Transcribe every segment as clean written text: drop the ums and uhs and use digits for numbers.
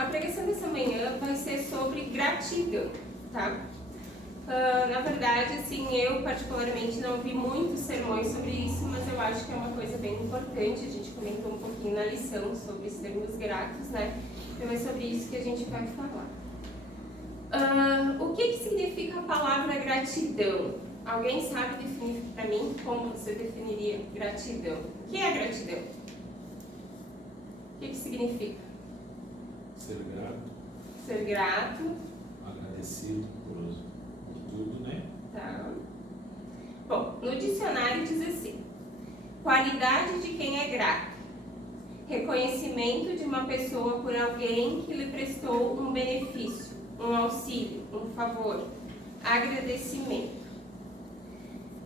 A pregação dessa manhã vai ser sobre gratidão, tá? Na verdade, assim, eu particularmente não vi muitos sermões sobre isso, mas eu acho que é uma coisa bem importante. A gente comentou um pouquinho na lição sobre sermos gratos, né? Então é sobre isso que a gente vai falar. O que significa a palavra gratidão? Alguém sabe definir para mim como você definiria gratidão? O que é gratidão? O que significa? Ser grato. Ser grato. Agradecido por tudo, né? Tá. Bom, no dicionário diz assim: qualidade de quem é grato. Reconhecimento de uma pessoa por alguém que lhe prestou um benefício, um auxílio, um favor. Agradecimento.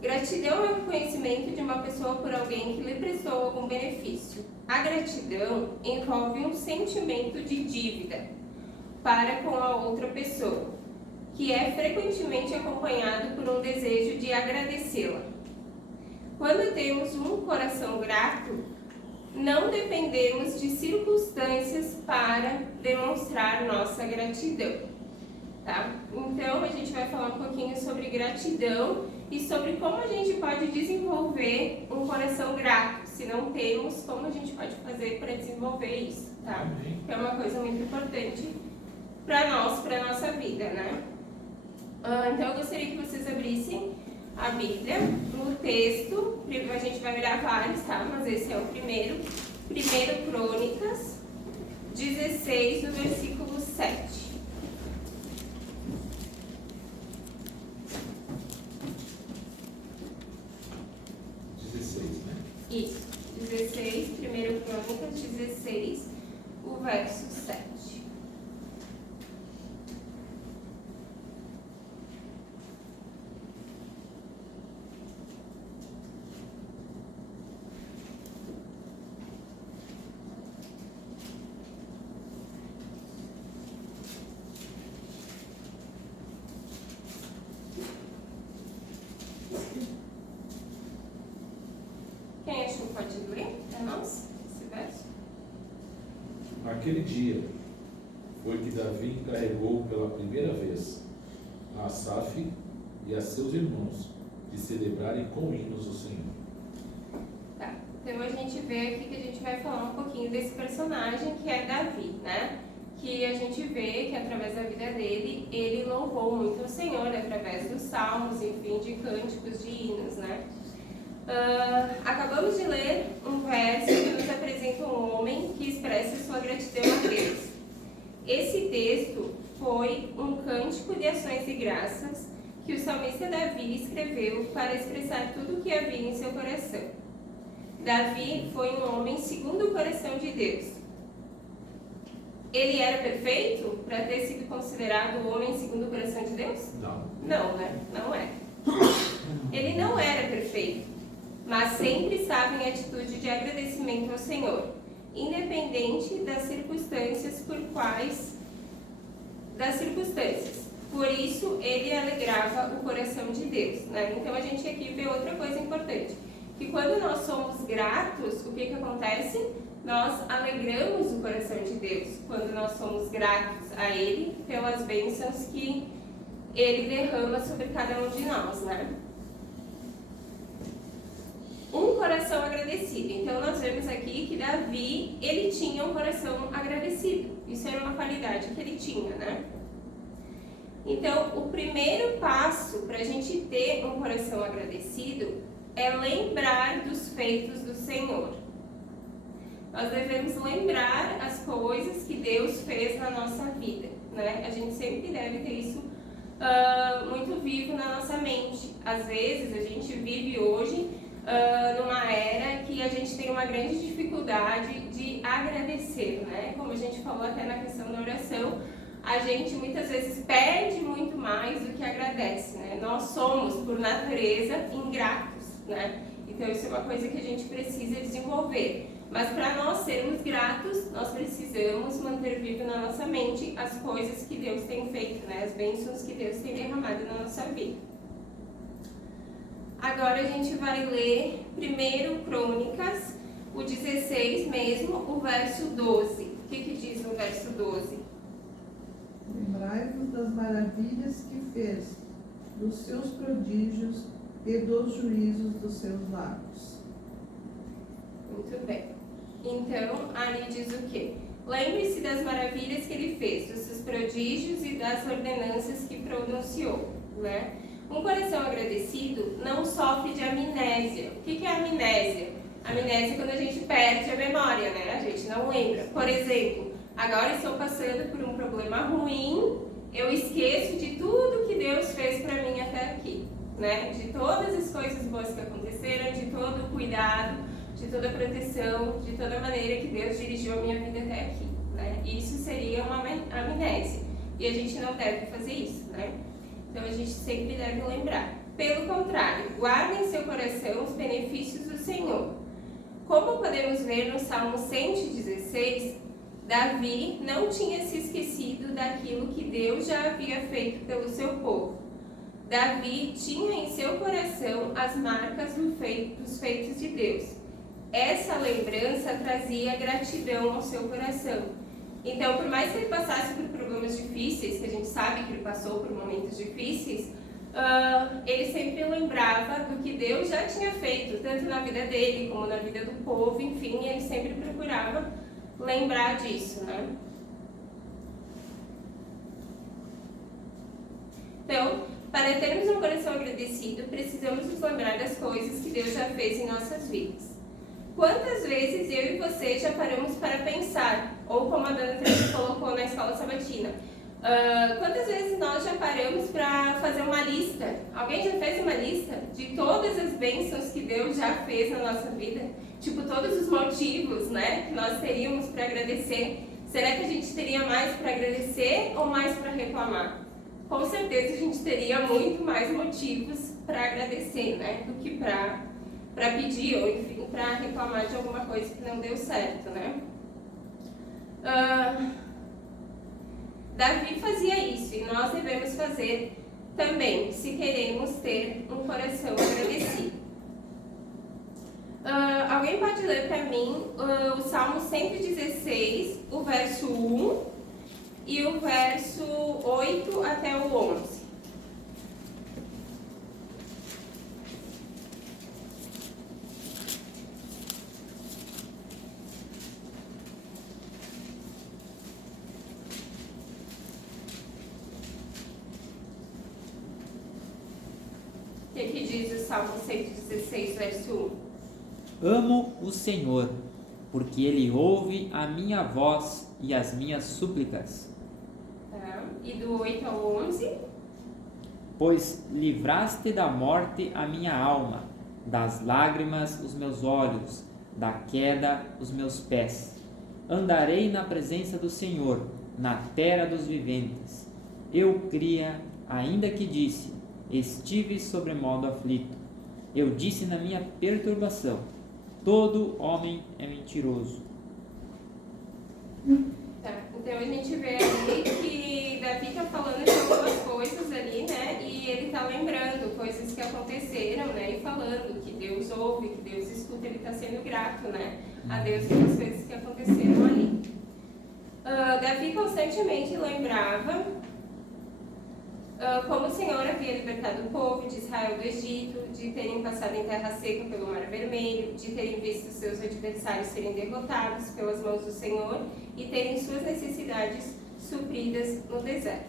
Gratidão é o reconhecimento de uma pessoa por alguém que lhe prestou algum benefício. A gratidão envolve um sentimento de dívida para com a outra pessoa, que é frequentemente acompanhado por um desejo de agradecê-la. Quando temos um coração grato, não dependemos de circunstâncias para demonstrar nossa gratidão, tá? Então, a gente vai falar um pouquinho sobre gratidão e sobre como a gente pode desenvolver um coração grato. Se não temos, como a gente pode fazer para desenvolver isso, tá? Que é uma coisa muito importante para nós, para a nossa vida, né? Então, eu gostaria que vocês abrissem a Bíblia no texto. A gente vai olhar vários, tá? Mas esse é o primeiro. 1 Crônicas 16, no versículo 7. Isso, 16, 1 Crônicas 16, o verso 7. Quem achou pode ler para nós esse verso? Naquele dia foi que Davi encarregou pela primeira vez a Asaf e a seus irmãos de celebrarem com hinos o Senhor. Tá, então a gente vê aqui que a gente vai falar um pouquinho desse personagem que é Davi, né? Que a gente vê que através da vida dele, ele louvou muito o Senhor através dos salmos, enfim, de cânticos, de hinos, né? Acabamos de ler um verso que nos apresenta um homem que expressa sua gratidão a Deus. Esse texto foi um cântico de ações e graças que o salmista Davi escreveu para expressar tudo o que havia em seu coração. Davi foi um homem segundo o coração de Deus. Ele era perfeito para ter sido considerado o homem segundo o coração de Deus? Não. Não, né? Não é. Ele não era perfeito, mas sempre estava em atitude de agradecimento ao Senhor, independente das circunstâncias Por isso, ele alegrava o coração de Deus, né? Então, a gente aqui vê outra coisa importante, que quando nós somos gratos, o que acontece? Nós alegramos o coração de Deus, quando nós somos gratos a Ele pelas bênçãos que Ele derrama sobre cada um de nós, né? Um coração agradecido. Então, nós vemos aqui que Davi, ele tinha um coração agradecido. Isso era uma qualidade que ele tinha, né? Então, o primeiro passo para a gente ter um coração agradecido é lembrar dos feitos do Senhor. Nós devemos lembrar as coisas que Deus fez na nossa vida, né? A gente sempre deve ter isso muito vivo na nossa mente. Às vezes, a gente vive hoje numa era que a gente tem uma grande dificuldade de agradecer, né? Como a gente falou até na questão da oração, a gente muitas vezes pede muito mais do que agradece, né? Nós somos, por natureza, ingratos, né? Então isso é uma coisa que a gente precisa desenvolver. Mas para nós sermos gratos, nós precisamos manter vivo na nossa mente as coisas que Deus tem feito, né? As bênçãos que Deus tem derramado na nossa vida. Agora a gente vai ler 1 Crônicas, o 16 mesmo, o verso 12. O que diz no verso 12. Lembrai-vos das maravilhas que fez, dos seus prodígios e dos juízos dos seus lábios. Muito bem. Então, ali diz o quê? Lembre-se das maravilhas que ele fez, dos seus prodígios e das ordenanças que pronunciou, né? Um coração agradecido não sofre de amnésia. O que é amnésia? Amnésia é quando a gente perde a memória, né? A gente não lembra. Por exemplo, agora estou passando por um problema ruim, eu esqueço de tudo que Deus fez para mim até aqui, né? De todas as coisas boas que aconteceram, de todo o cuidado, de toda a proteção, de toda a maneira que Deus dirigiu a minha vida até aqui, né? Isso seria uma amnésia. E a gente não deve fazer isso, né? Então a gente sempre deve lembrar. Pelo contrário, guarde em seu coração os benefícios do Senhor. Como podemos ver no Salmo 116, Davi não tinha se esquecido daquilo que Deus já havia feito pelo seu povo. Davi tinha em seu coração as marcas dos feitos de Deus. Essa lembrança trazia gratidão ao seu coração. Então, por mais que ele passasse por problemas difíceis, que a gente sabe que ele passou por momentos difíceis, ele sempre lembrava do que Deus já tinha feito, tanto na vida dele como na vida do povo, enfim, ele sempre procurava lembrar disso, né? Então, para termos um coração agradecido, precisamos nos lembrar das coisas que Deus já fez em nossas vidas. Quantas vezes eu e você já paramos para pensar, ou como a Dana também colocou na escola sabatina, quantas vezes nós já paramos para fazer uma lista? Alguém já fez uma lista de todas as bênçãos que Deus já fez na nossa vida? Tipo, todos os motivos, né, que nós teríamos para agradecer. Será que a gente teria mais para agradecer ou mais para reclamar? Com certeza a gente teria muito mais motivos para agradecer, né, do que para pedir ou, enfim, para reclamar de alguma coisa que não deu certo, né? Davi fazia isso e nós devemos fazer também, se queremos ter um coração agradecido. Alguém pode ler para mim o Salmo 116, o verso 1 e o verso 8 até o 11. O que diz o Salmo 116, verso 1? Amo o Senhor, porque Ele ouve a minha voz e as minhas súplicas. Tá. E do 8 ao 11? Pois livraste da morte a minha alma, das lágrimas os meus olhos, da queda os meus pés. Andarei na presença do Senhor, na terra dos viventes. Eu cria, ainda que disse, estive sobremodo aflito. Eu disse na minha perturbação, todo homem é mentiroso. Tá, então a gente vê ali que Davi está falando de algumas coisas ali, né? E ele está lembrando coisas que aconteceram, né? E falando que Deus ouve, que Deus escuta, ele está sendo grato, né? A Deus pelas coisas que aconteceram ali. Davi constantemente lembrava como o Senhor havia libertado o povo de Israel do Egito, de terem passado em terra seca pelo Mar Vermelho, de terem visto seus adversários serem derrotados pelas mãos do Senhor e terem suas necessidades supridas no deserto.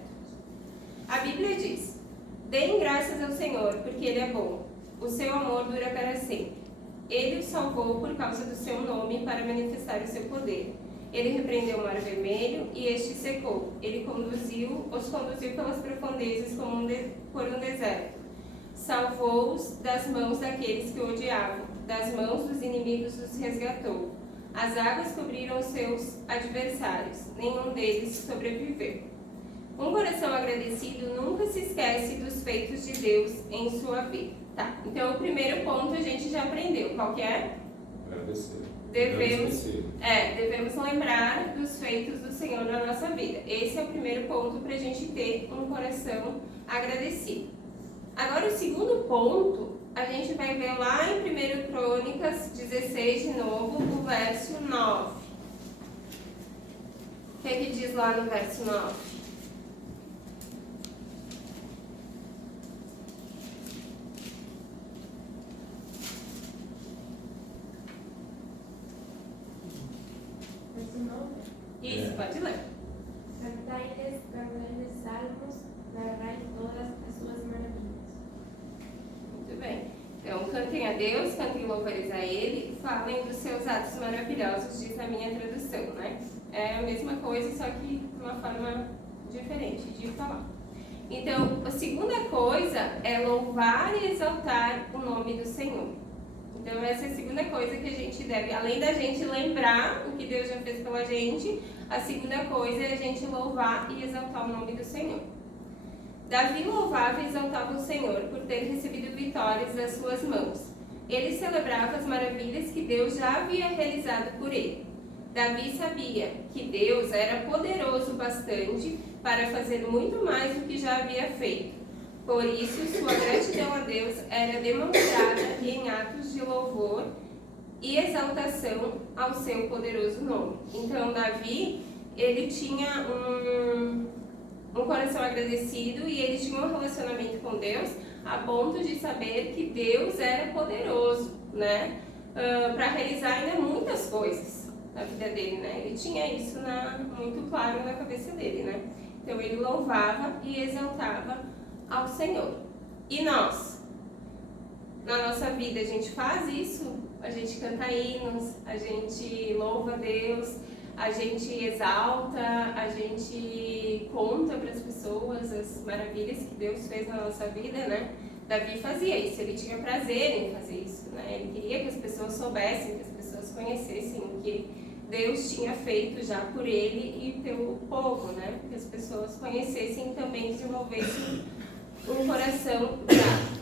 A Bíblia diz: deem graças ao Senhor, porque Ele é bom. O seu amor dura para sempre. Ele os salvou por causa do seu nome para manifestar o seu poder. Ele repreendeu o Mar Vermelho e este secou. Ele os conduziu pelas profundezas por um deserto. Salvou-os das mãos daqueles que o odiavam, das mãos dos inimigos os resgatou. As águas cobriram os seus adversários, nenhum deles sobreviveu. Um coração agradecido nunca se esquece dos feitos de Deus em sua vida. Tá, então o primeiro ponto a gente já aprendeu. Qual que é? Agradecer. Devemos lembrar dos feitos do Senhor na nossa vida. Esse é o primeiro ponto para a gente ter um coração agradecido. Agora, o segundo ponto, a gente vai ver lá em 1 Crônicas 16 de novo, o verso 9. O que diz lá no verso 9? Verso 9. Isso, pode ler. Cantai-lhes grandes salmos, narrai todas as suas maravilhas. Muito bem. Então, cantem a Deus, cantem louvores a Ele, falem dos seus atos maravilhosos, diz a minha tradução, né? É a mesma coisa, só que de uma forma diferente de falar. Então, a segunda coisa é louvar e exaltar o nome do Senhor. Então, essa é a segunda coisa que a gente deve, além da gente lembrar o que Deus já fez pela gente, a segunda coisa é a gente louvar e exaltar o nome do Senhor. Davi louvava e exaltava o Senhor por ter recebido vitórias das suas mãos. Ele celebrava as maravilhas que Deus já havia realizado por ele. Davi sabia que Deus era poderoso bastante para fazer muito mais do que já havia feito. Por isso, sua gratidão a Deus era demonstrada em atos de louvor e exaltação ao seu poderoso nome. Então, Davi, ele tinha um coração agradecido e ele tinha um relacionamento com Deus a ponto de saber que Deus era poderoso, né? Para realizar ainda muitas coisas na vida dele, né? Ele tinha isso muito claro na cabeça dele, né? Então, ele louvava e exaltava ao Senhor. E nós? Na nossa vida, a gente faz isso? A gente canta hinos, a gente louva a Deus, a gente exalta, a gente conta para as pessoas as maravilhas que Deus fez na nossa vida, né? Davi fazia isso, ele tinha prazer em fazer isso, né? Ele queria que as pessoas soubessem, que as pessoas conhecessem o que Deus tinha feito já por ele e pelo povo, né? Que as pessoas conhecessem e também desenvolvessem um coração grato.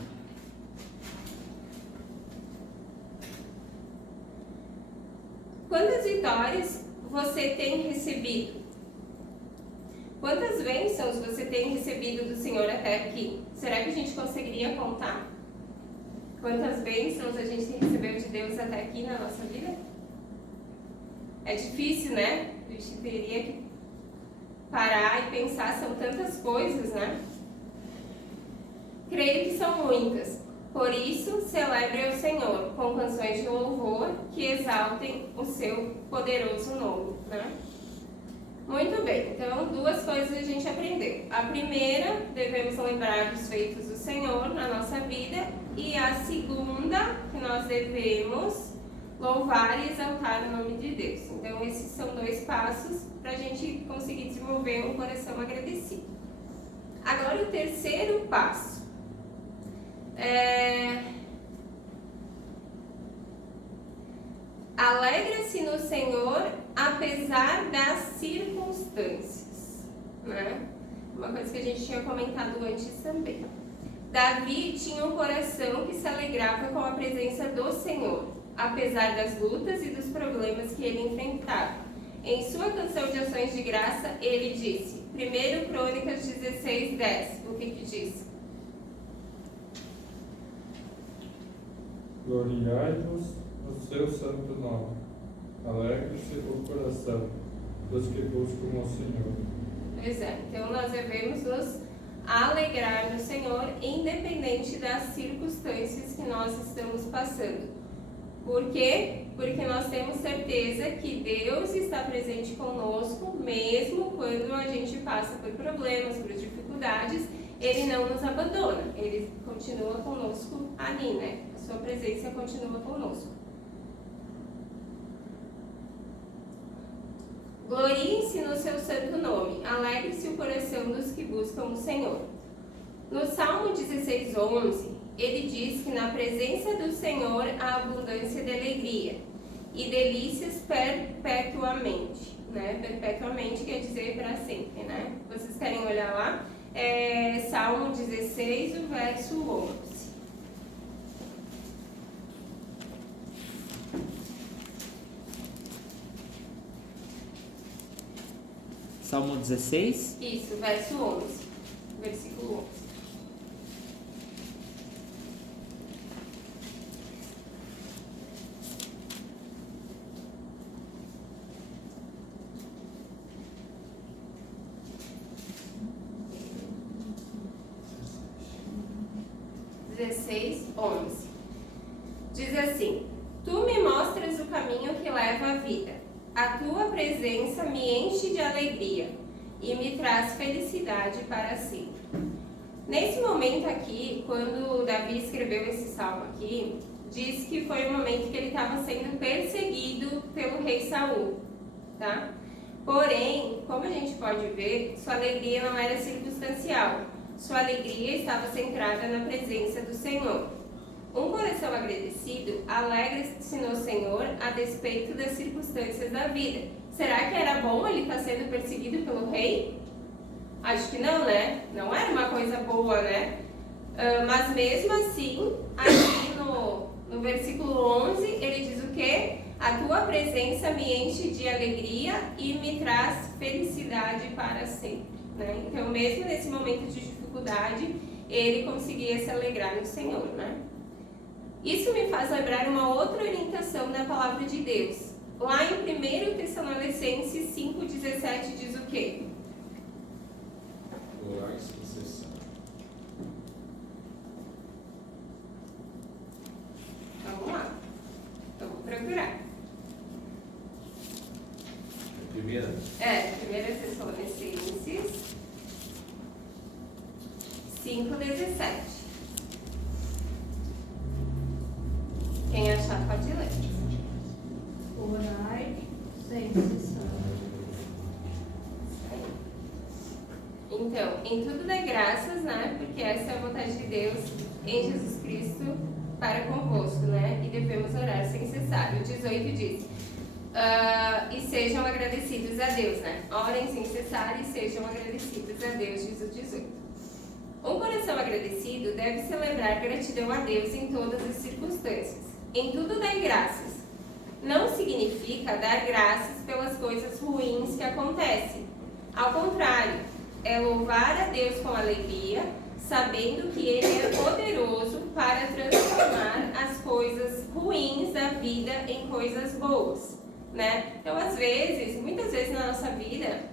Quantas vitórias você tem recebido? Quantas bênçãos você tem recebido do Senhor até aqui? Será que a gente conseguiria contar? Quantas bênçãos a gente recebeu de Deus até aqui na nossa vida? É difícil, né? A gente teria que parar e pensar, são tantas coisas, né? Creio que são muitas. Por isso, celebre ao Senhor com canções de louvor que exaltem o seu poderoso nome, né? Muito bem, então duas coisas a gente aprendeu. A primeira, devemos lembrar dos feitos do Senhor na nossa vida. E a segunda, que nós devemos louvar e exaltar o nome de Deus. Então, esses são dois passos para a gente conseguir desenvolver um coração agradecido. Agora, o terceiro passo. Alegra-se no Senhor apesar das circunstâncias, né? Uma coisa que a gente tinha comentado antes também. Davi tinha um coração que se alegrava com a presença do Senhor, apesar das lutas e dos problemas que ele enfrentava. Em sua canção de ações de graça, ele disse, 1 Crônicas 16:10, o que diz? Gloriai-vos no seu santo nome. Alegre-se o coração dos que buscam o Senhor. Pois é, então nós devemos nos alegrar no Senhor, independente das circunstâncias que nós estamos passando. Por quê? Porque nós temos certeza que Deus está presente conosco, mesmo quando a gente passa por problemas, por dificuldades, Ele não nos abandona, Ele continua conosco ali, né? A sua presença continua conosco. Glorie-se no seu santo nome, alegre-se o coração dos que buscam o Senhor. No Salmo 16:11, ele diz que na presença do Senhor há abundância de alegria e delícias perpetuamente, né? Perpetuamente quer dizer para sempre, né? Vocês querem olhar lá? Salmo 16, o verso 11. Salmo 16. Isso, verso 11. Versículo 11. 16, 11. Diz assim: Tu me mostras o caminho que leva à vida. A tua presença me enche de alegria e me traz felicidade para sempre. Nesse momento aqui, quando Davi escreveu esse salmo aqui, diz que foi o momento que ele estava sendo perseguido pelo rei Saul, tá? Porém, como a gente pode ver, sua alegria não era circunstancial. Sua alegria estava centrada na presença do Senhor. Um coração agradecido alegra-se no Senhor a despeito das circunstâncias da vida. Será que era bom ele estar sendo perseguido pelo rei? Acho que não, né? Não era uma coisa boa, né? Mas mesmo assim, aqui no versículo 11, ele diz o quê? A tua presença me enche de alegria e me traz felicidade para sempre, né? Então, mesmo nesse momento de dificuldade, ele conseguia se alegrar no Senhor, né? Isso me faz lembrar uma outra orientação da palavra de Deus. Lá em 1 Tessalonicenses 5,17 diz o quê? Orai sem cessar. Vamos lá. Vamos procurar. Primeira. 1 Tessalonicenses 5,17. Quem achar pode ler. Orai sem cessar. Então, em tudo dê graças, né? Porque essa é a vontade de Deus em Jesus Cristo para convosco, né? E devemos orar sem cessar. O 18 diz: e sejam agradecidos a Deus, né? Orem sem cessar e sejam agradecidos a Deus, diz o 18. Um coração agradecido deve celebrar gratidão a Deus em todas as circunstâncias. Em tudo dai graças. Não significa dar graças pelas coisas ruins que acontecem. Ao contrário, é louvar a Deus com alegria, sabendo que Ele é poderoso para transformar as coisas ruins da vida em coisas boas, né? Então, às vezes, muitas vezes na nossa vida,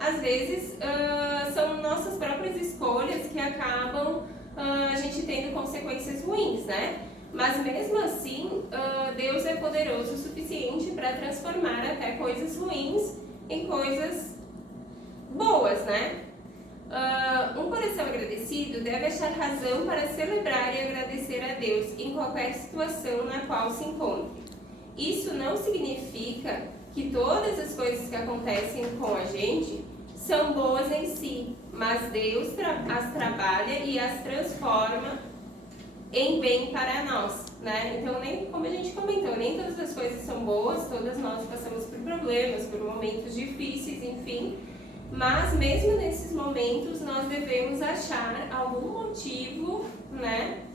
são nossas próprias escolhas que acabam a gente tendo consequências ruins, né? Mas mesmo assim, Deus é poderoso o suficiente para transformar até coisas ruins em coisas boas, né? Um coração agradecido deve achar razão para celebrar e agradecer a Deus em qualquer situação na qual se encontre. Isso não significa que todas as coisas que acontecem com a gente são boas em si, mas Deus as trabalha e as transforma em bem para nós, né? Então, como a gente comentou, nem todas as coisas são boas, todas nós passamos por problemas, por momentos difíceis, enfim. Mas mesmo nesses momentos, nós devemos achar algum motivo, né,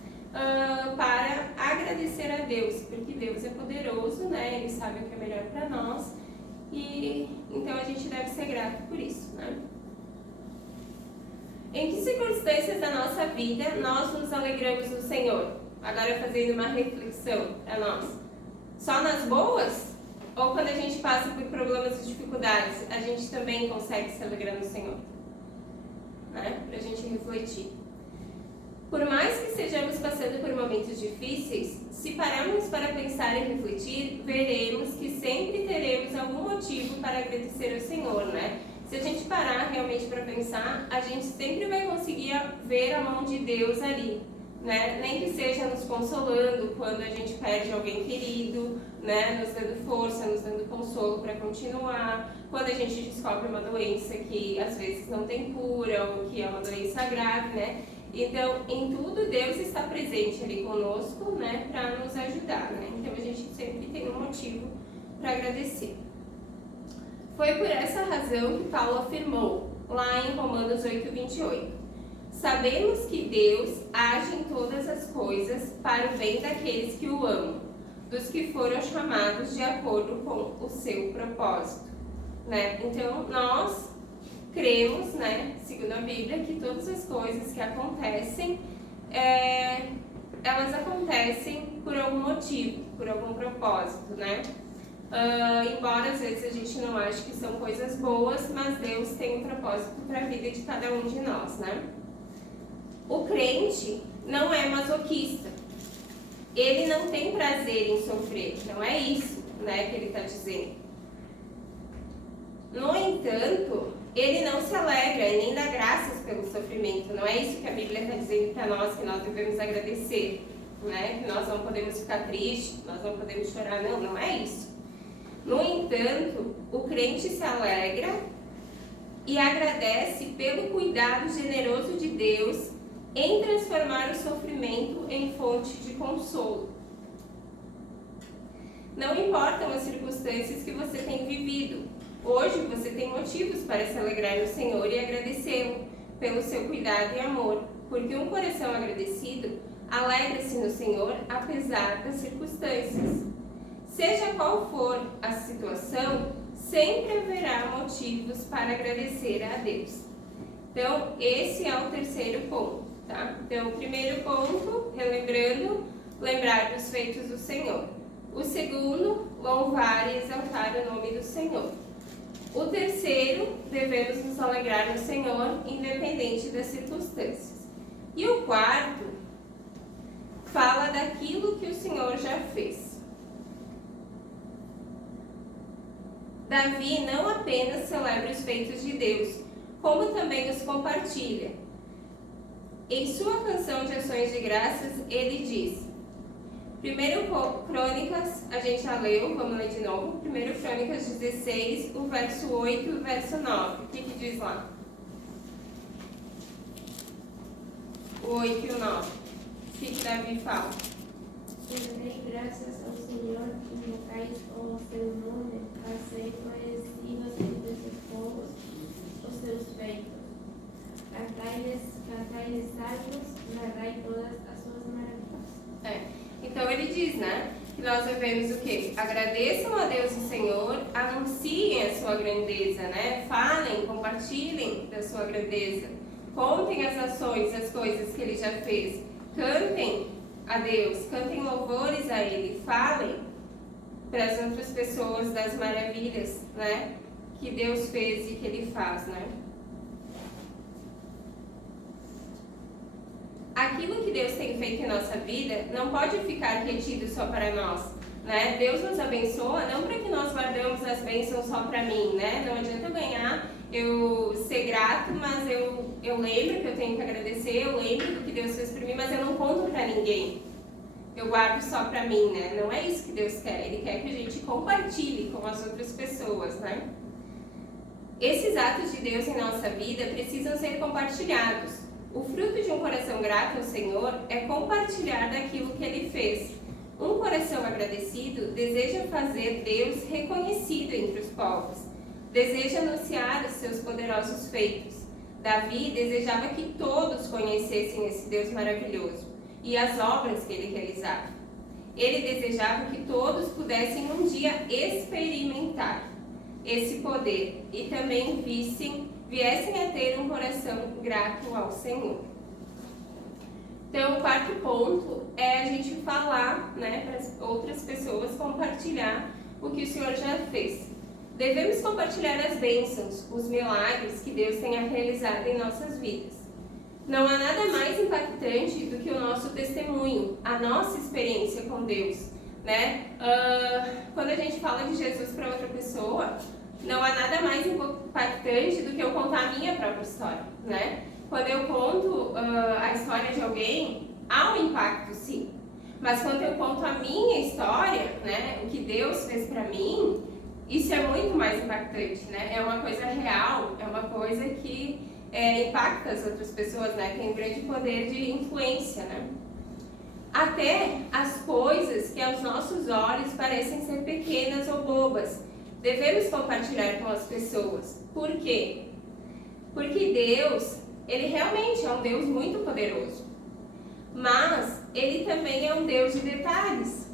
para agradecer a Deus, porque Deus é poderoso, né? Ele sabe o que é melhor para nós e então a gente deve ser grato por isso, né? Em que circunstâncias da nossa vida nós nos alegramos no Senhor? Agora fazendo uma reflexão para nós. Só nas boas? Ou quando a gente passa por problemas e dificuldades, a gente também consegue se alegrar no Senhor? Né? Para a gente refletir. Por mais que estejamos passando por momentos difíceis, se pararmos para pensar e refletir, veremos que sempre teremos algum motivo para agradecer ao Senhor, né? Se a gente parar realmente para pensar, a gente sempre vai conseguir ver a mão de Deus ali, né? Nem que seja nos consolando quando a gente perde alguém querido, né? Nos dando força, nos dando consolo para continuar. Quando a gente descobre uma doença que às vezes não tem cura ou que é uma doença grave, né? Então, em tudo, Deus está presente ali conosco, né? Para nos ajudar, né? Então, a gente sempre tem um motivo para agradecer. Foi por essa razão que Paulo afirmou, lá em Romanos 8:28. Sabemos que Deus age em todas as coisas para o bem daqueles que o amam, dos que foram chamados de acordo com o seu propósito, né? Então, nós cremos, né, segundo a Bíblia, que todas as coisas que acontecem, elas acontecem por algum motivo, por algum propósito, né? Embora às vezes a gente não ache que são coisas boas, mas Deus tem um propósito para a vida de cada um de nós, né? O crente não é masoquista, ele não tem prazer em sofrer. Não é isso, né, que ele está dizendo. No entanto, ele não se alegra e nem dá graças pelo sofrimento. Não é isso que a Bíblia está dizendo para nós, que nós devemos agradecer, né? Que nós não podemos ficar tristes, nós não podemos chorar. Não, não é isso. No entanto, o crente se alegra e agradece pelo cuidado generoso de Deus em transformar o sofrimento em fonte de consolo. Não importam as circunstâncias que você tem vivido. Hoje você tem motivos para se alegrar no Senhor e agradecê-lo pelo seu cuidado e amor, porque um coração agradecido alegra-se no Senhor apesar das circunstâncias. Seja qual for a situação, sempre haverá motivos para agradecer a Deus. Então, esse é o terceiro ponto, tá? Então, o primeiro ponto, relembrando, lembrar dos feitos do Senhor. O segundo, louvar e exaltar o nome do Senhor. O terceiro, devemos nos alegrar no Senhor, independente das circunstâncias. E o quarto, fala daquilo que o Senhor já fez. Davi não apenas celebra os feitos de Deus, como também os compartilha. Em sua canção de ações de graças, ele diz: 1 Crônicas, a gente já leu, vamos ler de novo. 1 Crônicas 16, o verso 8 e o verso 9. O que diz lá? O 8 e o 9. O que Davi fala? Darei graças ao Senhor, invocais o seu nome, fazei conhecidos entre os povos os seus feitos. Cantai-lhes salmos, narrai todas as suas maravilhas. Então ele diz, né, que nós devemos o quê? Agradeçam a Deus o Senhor, anunciem a sua grandeza, né? Falem, compartilhem da sua grandeza. Contem as ações, as coisas que ele já fez. Cantem a Deus, cantem louvores a Ele, falem para as outras pessoas das maravilhas, né, que Deus fez e que Ele faz, né. Aquilo que Deus tem feito em nossa vida não pode ficar retido só para nós, né. Deus nos abençoa não para que nós guardemos as bênçãos só para mim, né. Não adianta eu ganhar, eu ser grato, mas eu lembro que eu tenho que agradecer, eu lembro do que Deus fez por mim, mas eu não conto para ninguém. Eu guardo só para mim, né? Não é isso que Deus quer. Ele quer que a gente compartilhe com as outras pessoas, né? Esses atos de Deus em nossa vida precisam ser compartilhados. O fruto de um coração grato ao Senhor é compartilhar daquilo que Ele fez. Um coração agradecido deseja fazer Deus reconhecido entre os povos. Deseja anunciar os seus poderosos feitos. Davi desejava que todos conhecessem esse Deus maravilhoso e as obras que ele realizava. Ele desejava que todos pudessem um dia experimentar esse poder e também viessem a ter um coração grato ao Senhor. Então, o quarto ponto é a gente falar, né, para as outras pessoas, compartilhar o que o Senhor já fez. Devemos compartilhar as bênçãos, os milagres que Deus tenha realizado em nossas vidas. Não há nada mais impactante do que o nosso testemunho, a nossa experiência com Deus, né? Quando a gente fala de Jesus para outra pessoa, não há nada mais impactante do que eu contar a minha própria história, né? Quando eu conto a história de alguém, há um impacto, sim. Mas quando eu conto a minha história, né, o que Deus fez para mim, isso é muito mais impactante, né? É uma coisa real, é uma coisa que impacta as outras pessoas, né? Tem um grande poder de influência, né? Até as coisas que aos nossos olhos parecem ser pequenas ou bobas, devemos compartilhar com as pessoas. Por quê? Porque Deus, Ele realmente é um Deus muito poderoso. Mas Ele também é um Deus de detalhes.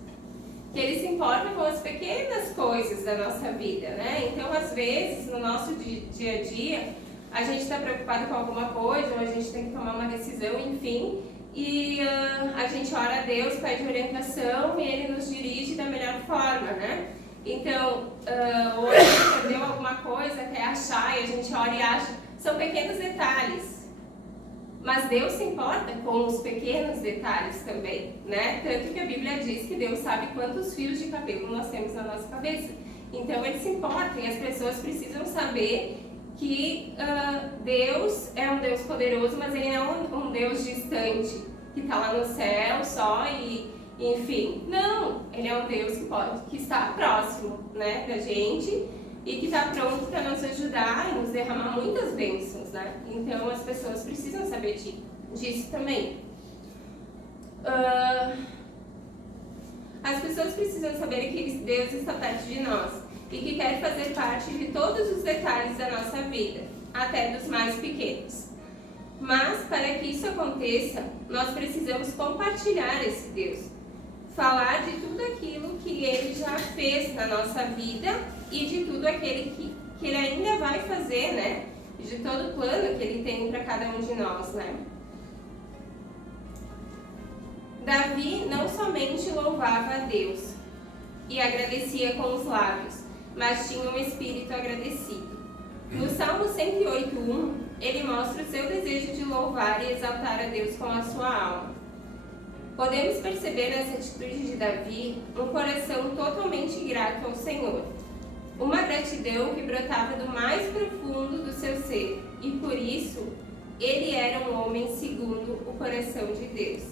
Que Ele se importa com as pequenas coisas da nossa vida, né? Então, às vezes, no nosso dia a dia, a gente está preocupado com alguma coisa, ou a gente tem que tomar uma decisão, enfim, e a gente ora a Deus, pede orientação e Ele nos dirige da melhor forma, né? Então, hoje a gente perdeu alguma coisa, quer achar, e a gente ora e acha. São pequenos detalhes. Mas Deus se importa com os pequenos detalhes também, né? Tanto que a Bíblia diz que Deus sabe quantos fios de cabelo nós temos na nossa cabeça. Então Ele se importa e as pessoas precisam saber que Deus é um Deus poderoso, mas Ele não é um Deus distante, que está lá no céu só e enfim. Não, Ele é um Deus que está próximo, né, da gente e que está pronto para nos ajudar e nos derramar muitas bênçãos, né? Então as pessoas precisam saber disso também. As pessoas precisam saber que Deus está perto de nós e que quer fazer parte de todos os detalhes da nossa vida, até dos mais pequenos. Mas, para que isso aconteça, nós precisamos compartilhar esse Deus. Falar de tudo aquilo que Ele já fez na nossa vida e de tudo aquilo que Ele ainda vai fazer, né? De todo o plano que Ele tem para cada um de nós, né? Davi não somente louvava a Deus e agradecia com os lábios, mas tinha um espírito agradecido. No Salmo 108:1, ele mostra o seu desejo de louvar e exaltar a Deus com a sua alma. Podemos perceber nessa atitude de Davi um coração totalmente grato ao Senhor. Uma gratidão que brotava do mais profundo do seu ser, e por isso ele era um homem segundo o coração de Deus.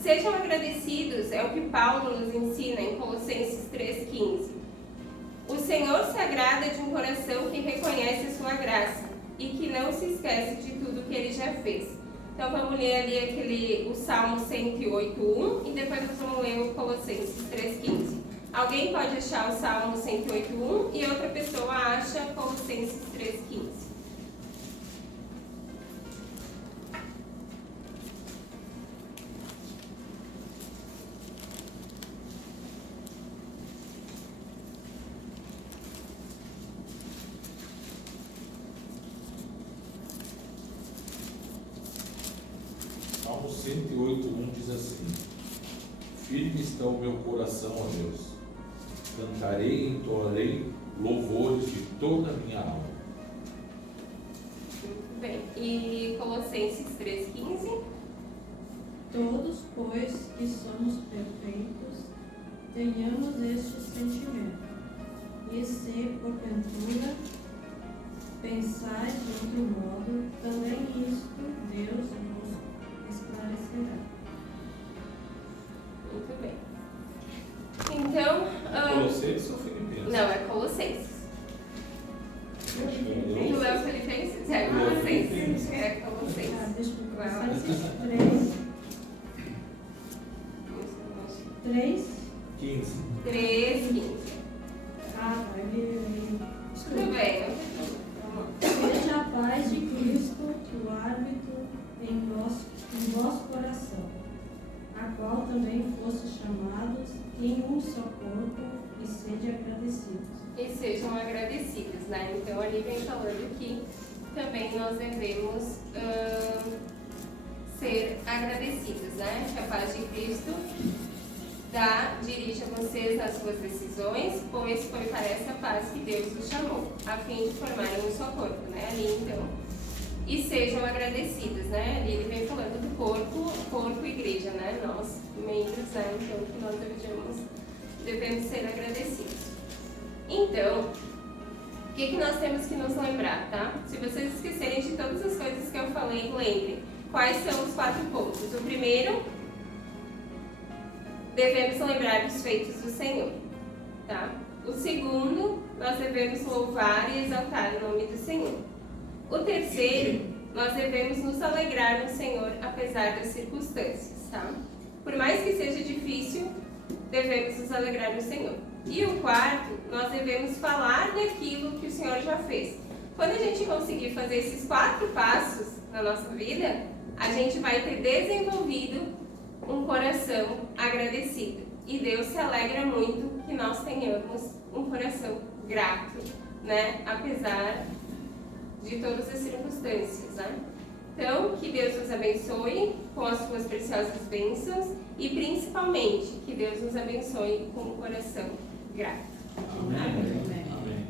Sejam agradecidos, é o que Paulo nos ensina em Colossenses 3,15. O Senhor se agrada de um coração que reconhece a sua graça e que não se esquece de tudo que Ele já fez. Então vamos ler ali o Salmo 108:1 e depois nós vamos ler o Colossenses 3,15. Alguém pode achar o Salmo 108:1 e outra pessoa acha Colossenses 3,15. Salmo 108:1 diz assim: Firme está o meu coração, ó Deus. Cantarei e entoarei louvores de toda a minha alma. Muito bem. E Colossenses 3,15? Todos, pois, que somos perfeitos, tenhamos este sentimento. E se, porventura, pensar de outro modo, também isto Deus nos esclarecerá. Muito bem. Então... Colossenses ou Filipenses? Não, é Colossenses. Eu Não é o Filipenses? É Colossenses. É Colossenses. Desculpa, Vai lá. Colossenses 3, 15. 3,15. vai vir. Tudo bem, não tem problema. Vamos lá. Seja a paz de Cristo o árbitro em vosso coração, a qual também foste chamados em um só corpo, e sede agradecidos. E sejam agradecidos, né? Então ali vem falando que também nós devemos ser agradecidos, né? Que a paz de Cristo dirige a vocês nas suas decisões, pois foi para essa paz que Deus os chamou, a fim de formarem um só corpo, né? Ali então. E sejam agradecidos, né? Ali ele vem falando do corpo e igreja, né? Nós, membros, né? Então que nós devemos ser agradecidos. Então, o que nós temos que nos lembrar, tá? Se vocês esquecerem de todas as coisas que eu falei, lembrem quais são os 4 pontos. O primeiro, devemos lembrar dos feitos do Senhor, tá? O segundo, nós devemos louvar e exaltar o nome do Senhor. O terceiro, nós devemos nos alegrar no Senhor apesar das circunstâncias, tá? Por mais que seja difícil, devemos nos alegrar no Senhor. E o quarto, nós devemos falar daquilo que o Senhor já fez. Quando a gente conseguir fazer esses 4 passos na nossa vida, a gente vai ter desenvolvido um coração agradecido. E Deus se alegra muito que nós tenhamos um coração grato, né? Apesar de todas as circunstâncias, né? Então, que Deus nos abençoe com as suas preciosas bênçãos e principalmente que Deus nos abençoe com um coração grato. Amém. Amém. Amém.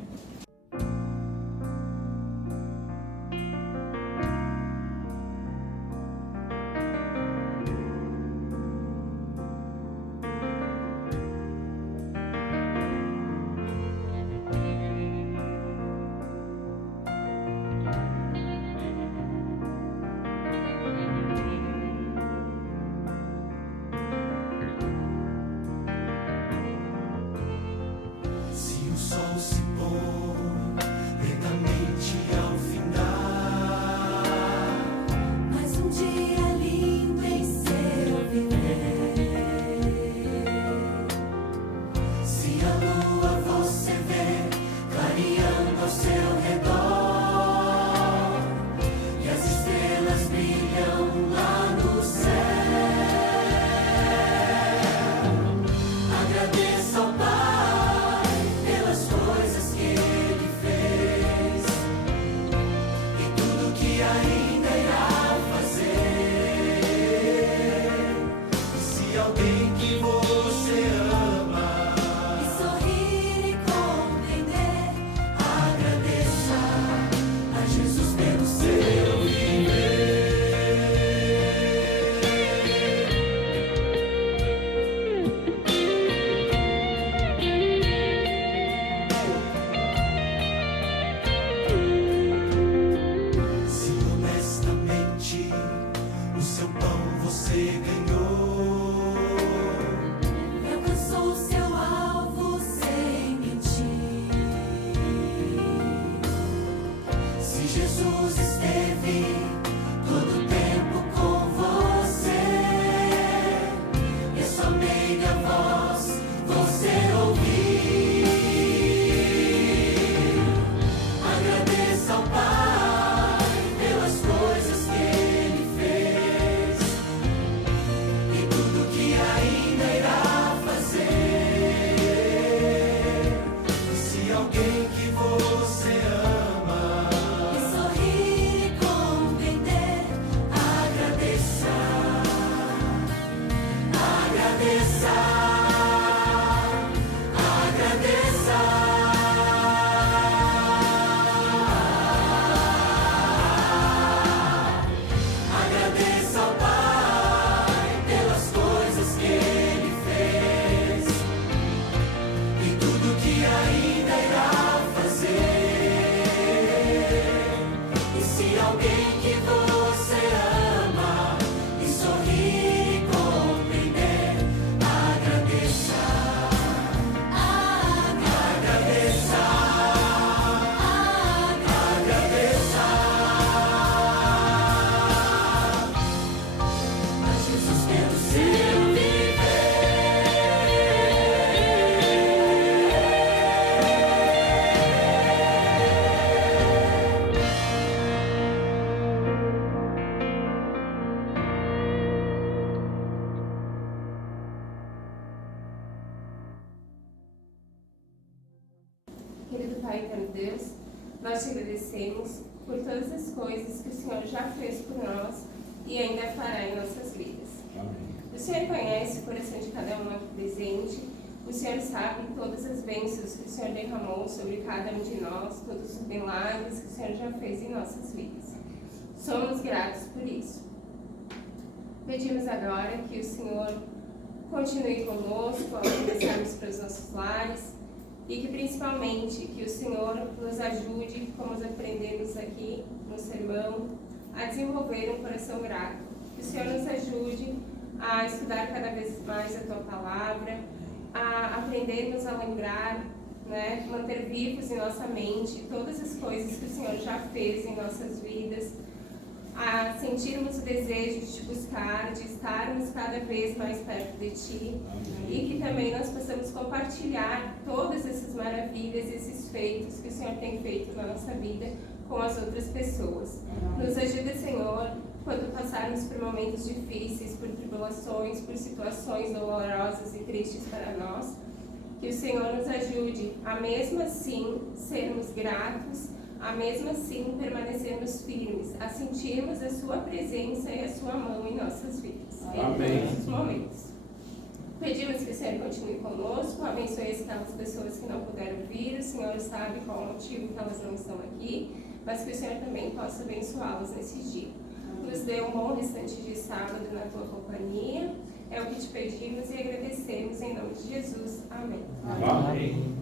Se alguém que você ama e sorri e compreender, agradeça. Agradeça. Agradeça. A Jesus pelo seu Querido Pai eterno Deus, nós te agradecemos por todas as coisas que o Senhor já fez por nós e ainda fará em nossas vidas. Amém. O Senhor conhece o coração de cada um aqui presente, o Senhor sabe todas as bênçãos que o Senhor derramou sobre cada um de nós, todos os milagres que o Senhor já fez em nossas vidas. Somos gratos por isso. Pedimos agora que o Senhor continue conosco ao começarmos para os nossos lares, e que principalmente que o Senhor nos ajude, como nós aprendemos aqui no sermão, a desenvolver um coração grato. Que o Senhor nos ajude a estudar cada vez mais a Tua Palavra, a aprendermos a lembrar, né, manter vivos em nossa mente todas as coisas que o Senhor já fez em nossas vidas, a sentirmos o desejo de Te buscar, de estarmos cada vez mais perto de Ti. E que também nós possamos compartilhar todas essas maravilhas, esses feitos que o Senhor tem feito na nossa vida com as outras pessoas. Nos ajuda, Senhor, quando passarmos por momentos difíceis, por tribulações, por situações dolorosas e tristes para nós, que o Senhor nos ajude a mesmo assim sermos gratos, a mesmo assim permanecermos firmes, a sentirmos a Sua presença e a Sua mão em nossas vidas, Amém. em todos os momentos. Pedimos que o Senhor continue conosco, abençoe aquelas pessoas que não puderam vir, o Senhor sabe qual o motivo que elas não estão aqui, mas que o Senhor também possa abençoá-las nesse dia. Nos dê um bom restante de sábado na Tua companhia, é o que te pedimos e agradecemos em nome de Jesus. Amém. Amém.